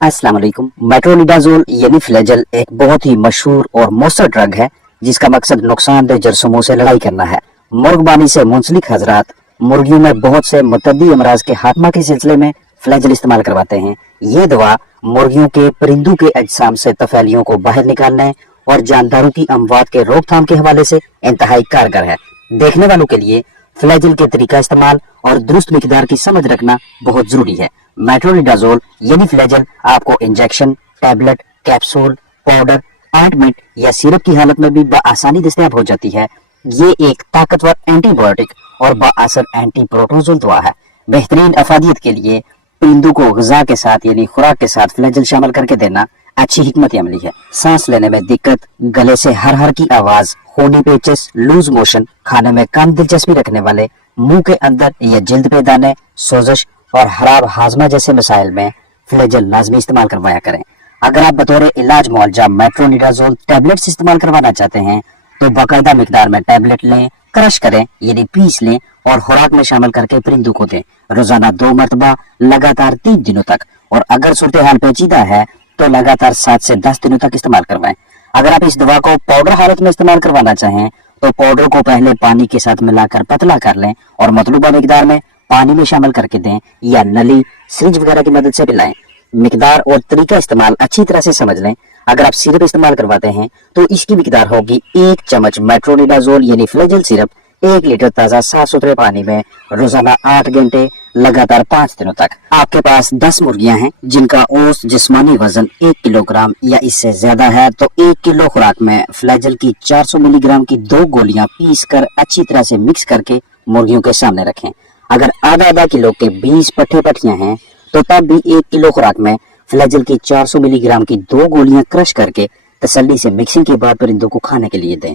अस्सलाम वालेकुम। मेट्रोनिडाजोल यानी फ्लैजेल एक बहुत ही मशहूर और मौसर ड्रग है जिसका मकसद नुकसानदेह जरासीमों से लड़ाई करना है। मुर्गबानी से मुंसलिक हजरात मुर्गियों में बहुत से मुतअद्दी अमराज के खात्मा के सिलसिले में फ्लैजेल इस्तेमाल करवाते हैं। ये दवा मुर्गियों के परिंदों के अजसाम से तफैलियों को बाहर निकालने और जानदारों की अमवात के रोकथाम के हवाले से इंतहाई कारगर है। देखने वालों के लिए फ्लैजेल के तरीका इस्तेमाल और दुरुस्त मिकदार की समझ रखना बहुत जरूरी है। मेट्रोनिडाजोल यानी फ्लैजेल आपको injection, tablet, capsule, powder, ointment या सिरप की हालत में भी बआसानी दस्तयाब हो जाती है। ये एक ताकतवर एंटीबायोटिक और बाअसर एंटी प्रोटोजोल दवा है। बेहतरीन अफादियत के लिए परिंदों को ग़िज़ा के साथ यानी खुराक के साथ फ्लैजेल शामिल करके देना अच्छी हिकमत अमली है। सांस लेने में दिक्कत, गले से हर की आवाज, खूनी पेचिश, लूज मोशन, खाने में कम दिलचस्पी रखने वाले, मुंह के अंदर या जल्द पे दाने, सोजश और खराब हाजमा जैसे मसाइल में फ्लैजेल लाजमी इस्तेमाल करवाया करें। अगर आप बतौर इलाज मुआवजा मेट्रोनिडाजोल टैबलेट्स इस्तेमाल करवाना चाहते हैं तो बाकायदा मिकदार में टैबलेट लें, क्रश करें यानी पीस लें और खुराक में शामिल करके परिंदों को दें, रोजाना 2 मरतबा लगातार 3 दिनों तक। और अगर सूरत हाल पेचीदा है तो लगातार 7 से 10 दिनों तक इस्तेमाल करवाएं। अगर आप इस दवा को पाउडर हालत में इस्तेमाल करवाना चाहें तो पाउडर को पहले पानी के साथ मिलाकर पतला कर लें और मतलूबा मिकदार में पानी में शामिल करके दें या नली, सिरिंज वगैरह की मदद से पिलाएं। मिकदार और तरीका इस्तेमाल अच्छी तरह से समझ लें। अगर आप सिरप इस्तेमाल करवाते हैं तो इसकी मिकदार होगी 1 चम्मच मेट्रोनिडाजोल यानी फ्लैजेल सिरप 1 लीटर ताज़ा साफ सुथरे पानी में रोजाना 8 घंटे लगातार 5 दिनों तक। आपके पास 10 मुर्गियां हैं जिनका औसत जिस्मानी वजन 1 किलोग्राम या इससे ज्यादा है तो 1 किलो खुराक में फ्लैजेल की 400 मिलीग्राम की 2 गोलियां पीस कर अच्छी तरह से मिक्स करके मुर्गियों के सामने रखें। अगर आधा किलो के 20 पट्टे पट्टियां हैं तो तब भी 1 किलो खुराक में फ्लैजेल की 400 मिलीग्राम की 2 गोलियां क्रश करके तसल्ली से मिक्सिंग के बाद परिंदों को खाने के लिए दें।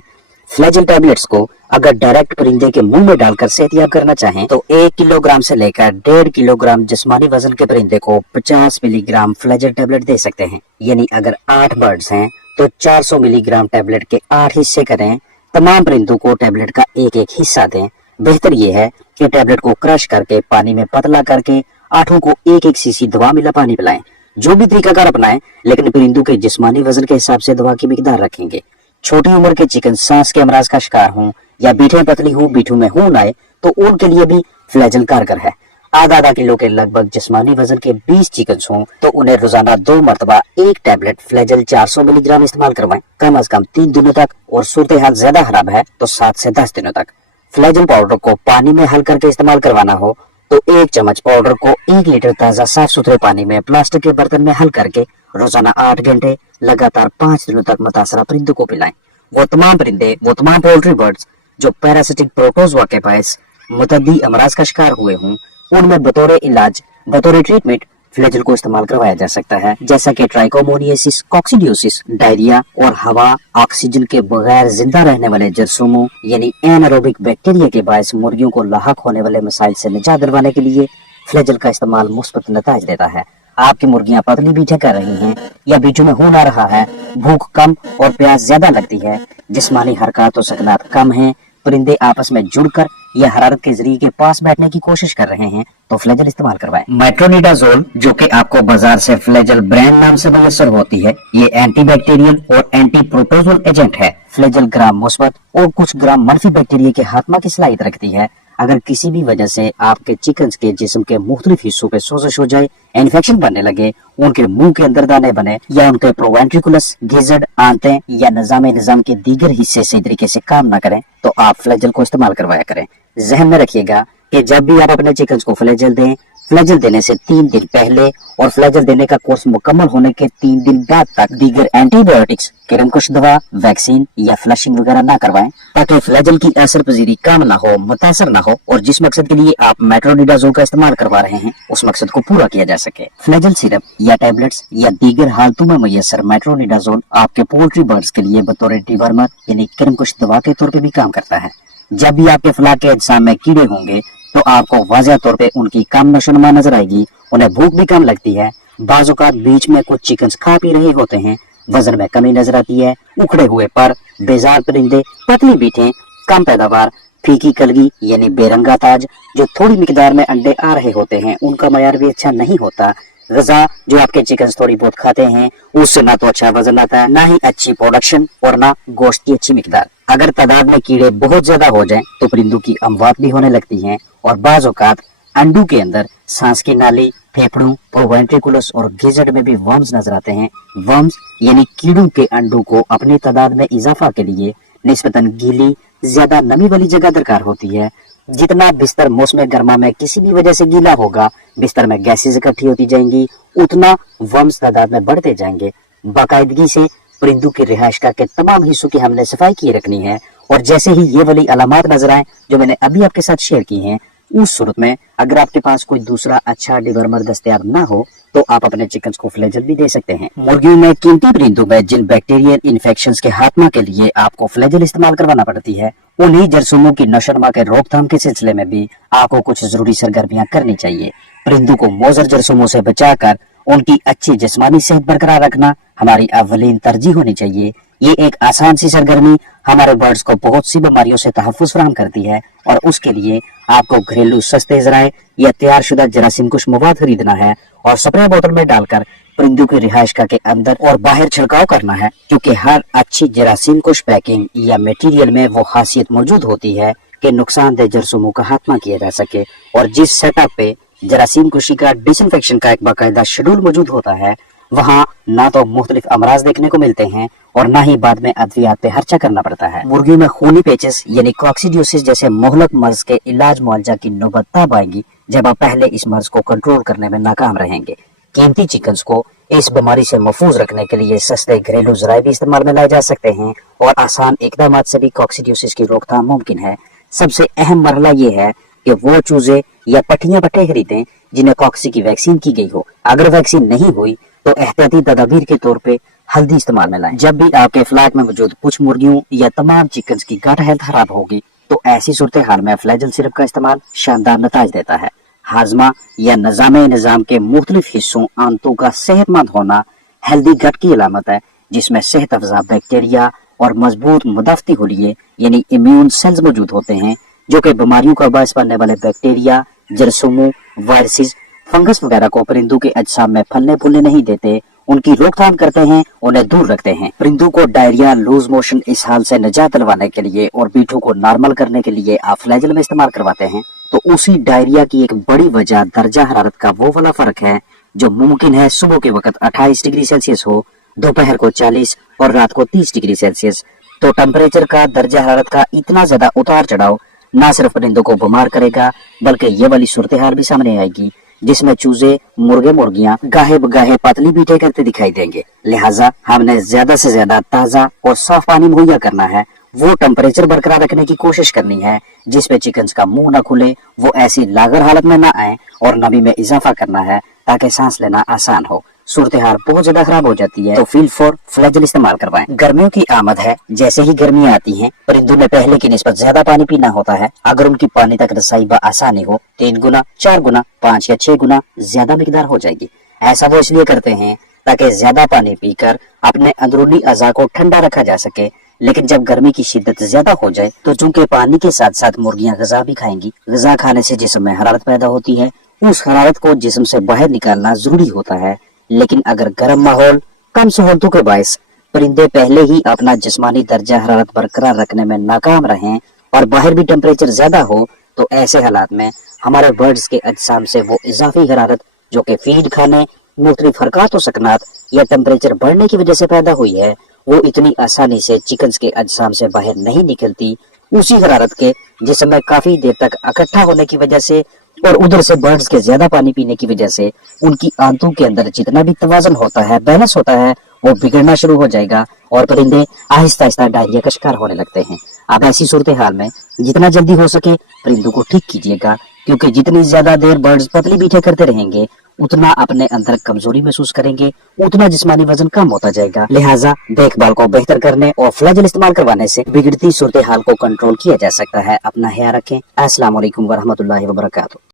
फ्लैजेल टैबलेट्स को अगर डायरेक्ट परिंदे के मुंह में डालकर सेहतियाब करना चाहें तो 1 किलोग्राम से लेकर 1.5 किलोग्राम जिस्मानी वजन के परिंदे को 50 मिलीग्राम फ्लैजेल टैबलेट दे सकते हैं। यानी अगर 8 बर्ड्स हैं तो 400 मिलीग्राम टैबलेट के 8 हिस्से करें। तमाम परिंदों को टैबलेट का एक हिस्सा दें। बेहतर यह है कि टैबलेट को क्रश करके पानी में पतला करके 8 को 1 सीसी दवा मिला पानी पिलाएं। जो भी तरीकाकार अपनाएं लेकिन परिंदों के जिस्मानी वजन के हिसाब से दवा की मिकदार रखेंगे। छोटी उम्र के चिकन सांस के अमराज का शिकार हों या बीठे पतली हो, बीठू में खून आए तो उनके लिए भी फ्लैजेल कारगर है। आधा किलो के लगभग जिस्मानी वजन के 20 चिकन हों तो उन्हें रोजाना 2 मरतबा 1 टैबलेट फ्लैजेल 400 मिलीग्राम इस्तेमाल करवाएं, कम अज कम 3 दिनों तक। और सूरत हाल ज्यादा खराब है तो 7 से 10 दिनों तक। फ्लैजेल पाउडर को पानी में हल करके इस्तेमाल करवाना हो तो 1 चम्मच पाउडर को 1 लीटर ताज़ा साफ सुथरे पानी में प्लास्टिक के बर्तन में हल करके रोजाना 8 घंटे लगातार 5 दिनों तक मुतासरा परिंदों को पिलाएं। वो तमाम पोल्ट्री बर्ड्स जो पैरासिटिक प्रोटोजोआ के पास मुतअद्दी अमराज का शिकार हुए हों उनमें बतौर इलाज, बतौर ट्रीटमेंट फ्लैजेल को इस्तेमाल करवाया जा सकता है, जैसा कि ट्राइकोमोनियासिस, कॉक्सिडियोसिस, डायरिया और हवा ऑक्सीजन के बगैर जिंदा रहने वाले जरासीमों यानी एनारोबिक बैक्टीरिया के बायस मुर्गियों को लाहक होने वाले मसाइल से निजात दिलवाने के लिए फ्लैजेल का इस्तेमाल मुस्बत नताइज देता है। आपकी मुर्गियां पतली बीठे कर रही हैं या बीचों में खून आ रहा है, भूख कम और प्यास ज्यादा लगती है, जिस्मानी हरकत और सकनात कम है, परिंदे आपस में जुड़कर या हरारत के जरिए के पास बैठने की कोशिश कर रहे हैं तो फ्लैजेल इस्तेमाल करवाएं। मेट्रोनिडाजोल जो कि आपको बाजार से फ्लैजेल ब्रांड नाम से मुयस्सर होती है, ये एंटीबैक्टीरियल और एंटी प्रोटोजोल एजेंट है। फ्लैजेल ग्राम मुस्बत और कुछ ग्राम मनफी बैक्टीरिया के खात्मा की सलाहियत रखती है। अगर किसी भी वजह से आपके चिकन्स के जिस्म के मुख्तलिफ हिस्सों पे सोजिश हो जाए, इन्फेक्शन बनने लगे, उनके मुंह के अंदर दाने बने या उनके प्रोवेंट्रिकुलस, गिज़र्ड, आंतें या निजाम के दीगर हिस्से सही तरीके से काम न करें तो आप फ्लैजेल को इस्तेमाल करवाया करें। जहन में रखिएगा कि जब भी आप अपने चिकन्स को फ्लैजेल दें, फ्लैजेल देने से 3 दिन पहले और फ्लैजेल देने का कोर्स मुकम्मल होने के 3 दिन बाद तक दीगर एंटीबायोटिक्स, किरणकुश दवा, वैक्सीन या फ्लशिंग वगैरह ना करवाएं, ताकि फ्लैजेल की असर पजीरी कम ना हो, मुतासर ना हो और जिस मकसद के लिए आप मेट्रोनिडाजोल का इस्तेमाल करवा रहे हैं उस मकसद को पूरा किया जा सके। फ्लैजेल सिरप या टैबलेट्स या दीगर हालतों में मुयस्सर मेट्रोनिडाजोल आपके पोल्ट्री बर्ड्स के लिए बतौर डिवर्मर यानी किरणकुश दवा के तौर पर भी काम करता है। जब भी आपके फलाह के अजसाम में कीड़े होंगे तो आपको वाज़ह तौर पे उनकी कम नशोनुमा नजर आएगी, उन्हें भूख भी कम लगती है, बाज़-औक़ात बीच में कुछ चिकन्स खा पी रहे होते हैं, वजन में कमी नजर आती है, उखड़े हुए पर, बेजार परिंदे, पतली बीटें, कम पैदावार, फीकी कलगी यानी बेरंगा ताज जो थोड़ी मिकदार में अंडे आ रहे होते हैं उनका मयार भी अच्छा नहीं होता, गजा जो आपके चिकन थोड़ी बहुत खाते हैं उससे ना तो अच्छा वजन आता है, ना ही अच्छी प्रोडक्शन और ना गोश्त की अच्छी मिकदार। अगर तादाद में कीड़े बहुत ज्यादा हो जाएं तो परिंदों की अमवात भी होने लगती हैं और बाज औकात अंडों के अंदर सांस की नाली, फेफड़ों, प्रोवेंट्रिकुलस और गिजट में भी वर्म्स नजर आते हैं। वर्म्स यानी कीड़ों के अंडों को अपनी तादाद में इजाफा के लिए निस्बतन गीली, ज्यादा नमी वाली जगह दरकार होती है। जितना बिस्तर मौसम गर्मा में किसी भी वजह से गीला होगा, बिस्तर में गैसेज इकट्ठी होती जाएंगी, उतना वर्म्स तादाद में बढ़ते जाएंगे। बाकायदगी से परिंदों की रिहायशगाह के तमाम हिस्सों की हमने सफाई किए रखनी है और जैसे ही ये वाली अलामात नजर आए जो मैंने अभी आपके साथ शेयर की हैं, उस सूरत में अगर आपके पास कोई दूसरा अच्छा डिवर्मर दस्तयाब ना हो तो आप अपने चिकन को फ्लैजेल भी दे सकते हैं। मुर्गियों में कीमती परिंदों में जिन बैक्टीरियल इन्फेक्शंस के खात्मा के लिए आपको फ्लैजेल इस्तेमाल करवाना पड़ती है, उन्हीं जरासीमों की नशोनुमा के रोकथाम के सिलसिले में भी आपको कुछ जरूरी सरगर्मियां करनी चाहिए। परिंदों को मौजर जरासीमों से बचाकर उनकी अच्छी जिस्मानी सेहत बरकरार रखना हमारी अव्वलीन तरजीह होनी चाहिए। ये एक आसान सी सरगर्मी हमारे बर्ड्स को बहुत सी बीमारियों से तहफ़्फ़ुज़ फराहम करती है और उसके लिए आपको घरेलू सस्ते ज़राए या तैयार शुदा जरासीम कुश मवाद खरीदना है और स्प्रे बोतल में डालकर परिंदों की रिहायशगाह के अंदर और बाहर छिड़काव करना है, क्योंकि हर अच्छी जरासीम कुश पैकिंग या मटेरियल में वो खासियत मौजूद होती है कि नुकसानदेह जरासीमों का खात्मा किया जा सके। और जिस सेटअप पे जरासीम कुशी का डिसइंफेक्शन का एक बाकायदा शेड्यूल मौजूद होता है, वहाँ ना तो मुख्तलिफ अमराज देखने को मिलते हैं और ना ही बाद में अद्वियात पे खर्चा करना पड़ता है। मुर्गियों में खूनी पेचिस यानी कॉक्सिडियोसिस जैसे मोहलक मर्ज के इलाज मुआवजा की नौबत तब आएगी जब आप पहले इस मर्ज को कंट्रोल करने में नाकाम रहेंगे। कीमती चिकन्स को इस बीमारी से महफूज रखने के लिए सस्ते घरेलू जराए भी इस्तेमाल में लाए जा सकते हैं और आसान इकदाम से भी कॉक्सिडियोसिस की रोकथाम मुमकिन है। सबसे अहम मरहला ये है कि वो चूजे या पट्टियां पट्टे खरीदें जिन्हें कॉक्सी की वैक्सीन की गई हो। अगर वैक्सीन नहीं हुई तो एहतियाती तदाबीर के तौर पे हल्दी इस्तेमाल में लाएं। जब भी आपके फ्लैट में मौजूद कुछ मुर्गियों या तमाम चिकन्स की गट हेल्थ खराब होगी तो ऐसी सूरत हाल में फ्लैजेल सिरप का इस्तेमाल शानदार नताज देता है। हाजमा या निजाम के मुख्तलिफ हिस्सों आंतों का सेहतमंद होना हेल्दी गट की अलामत है, जिसमें सेहत अफजा बैक्टीरिया और मजबूत मुदाफती हुलिये यानी इम्यून सेल्स मौजूद होते हैं, जो कि बीमारियों का बायस बनने वाले बैक्टीरिया, जरासीमों, वायरसेस, फंगस वगैरह को परिंदों के अजसाम में फलने फूलने नहीं देते, उनकी रोकथाम करते हैं, उन्हें दूर रखते हैं। परिंदों को डायरिया, लूज मोशन इस हाल से निजात दिलवाने के लिए और बीठों को नॉर्मल करने के लिए आप फ्लैजेल में इस्तेमाल करवाते हैं, तो उसी डायरिया की एक बड़ी वजह दर्जा हरारत का वो वाला फर्क है जो मुमकिन है सुबह के वक्त 28 डिग्री सेल्सियस हो, दोपहर को 40 और रात को 30 डिग्री सेल्सियस। तो टेम्परेचर का, दर्जा हरारत का इतना ज्यादा उतार चढ़ाव न सिर्फ परिंदों को बीमार करेगा बल्कि ये वाली सूरत हाल भी सामने आएगी जिसमें चूजे, मुर्गे मुर्गियां गाहे बगाहे पतली बीटे करते दिखाई देंगे। लिहाजा हमने ज्यादा से ज्यादा ताजा और साफ पानी मुहैया करना है, वो टेम्परेचर बरकरार रखने की कोशिश करनी है जिसपे चिकन्स का मुंह न खुले, वो ऐसी लागर हालत में न आए और नमी में इजाफा करना है ताकि सांस लेना आसान हो। सूरत हाल बहुत ज्यादा खराब हो जाती है तो फील फॉर फ्लैजेल इस्तेमाल करवाएं। गर्मियों की आमद है, जैसे ही गर्मियां आती हैं परिंदों में पहले की निस्बत ज्यादा पानी पीना होता है। अगर उनकी पानी तक रसाई आसानी हो 3 गुना, 4 गुना, 5 या 6 गुना ज्यादा मिकदार हो जाएगी। ऐसा वो इसलिए करते हैं ताकि ज्यादा पानी पीकर अपने अंदरूनी अज़ा को ठंडा रखा जा सके। लेकिन जब गर्मी की शिद्दत ज्यादा हो जाए तो चूंकि पानी के साथ साथ मुर्गियां गजा भी खाएंगी, गजा खाने से जिस्म में हरारत पैदा होती है, उस हरारत को जिस्म से बाहर निकालना जरूरी होता है। लेकिन अगर गर्म माहौल, कम सहूलतों के बायस परिंदे पहले ही अपना जिस्मानी दर्जा हरारत बरकरार रखने में नाकाम रहें और बाहर भी टेम्परेचर ज्यादा हो, तो ऐसे हालात में हमारे बर्ड्स के अजसाम से वो इजाफी हरारत जो कि फीड खाने, मुख्तलिफ हरकत और सकनात या टेम्परेचर बढ़ने की वजह से पैदा हुई है, वो इतनी आसानी से चिकन्स के अजसाम से बाहर नहीं निकलती। उसी हरारत के जिस्म में काफी देर तक इकट्ठा होने की वजह से और उधर से बर्ड्स के ज्यादा पानी पीने की वजह से उनकी आंतों के अंदर जितना भी तवाज़ुन होता है, बैलेंस होता है, वो बिगड़ना शुरू हो जाएगा और परिंदे आहिस्ता आहिस्ता डायरिया का शिकार होने लगते हैं। अब ऐसी सूरत हाल में जितना जल्दी हो सके परिंदों को ठीक कीजिएगा, क्योंकि जितनी ज्यादा देर बर्ड्स पतली बीठे करते रहेंगे उतना अपने अंदर कमजोरी महसूस करेंगे, उतना जिस्मानी वजन कम होता जाएगा। लिहाजा देखभाल को बेहतर करने और फ्लैजेल इस्तेमाल करवाने से बिगड़ती सूरत हाल को कंट्रोल किया जा सकता है। अपना ख्याल रखें। अस्सलाम वालेकुम वरहमतुल्लाहि वबरकातुहू।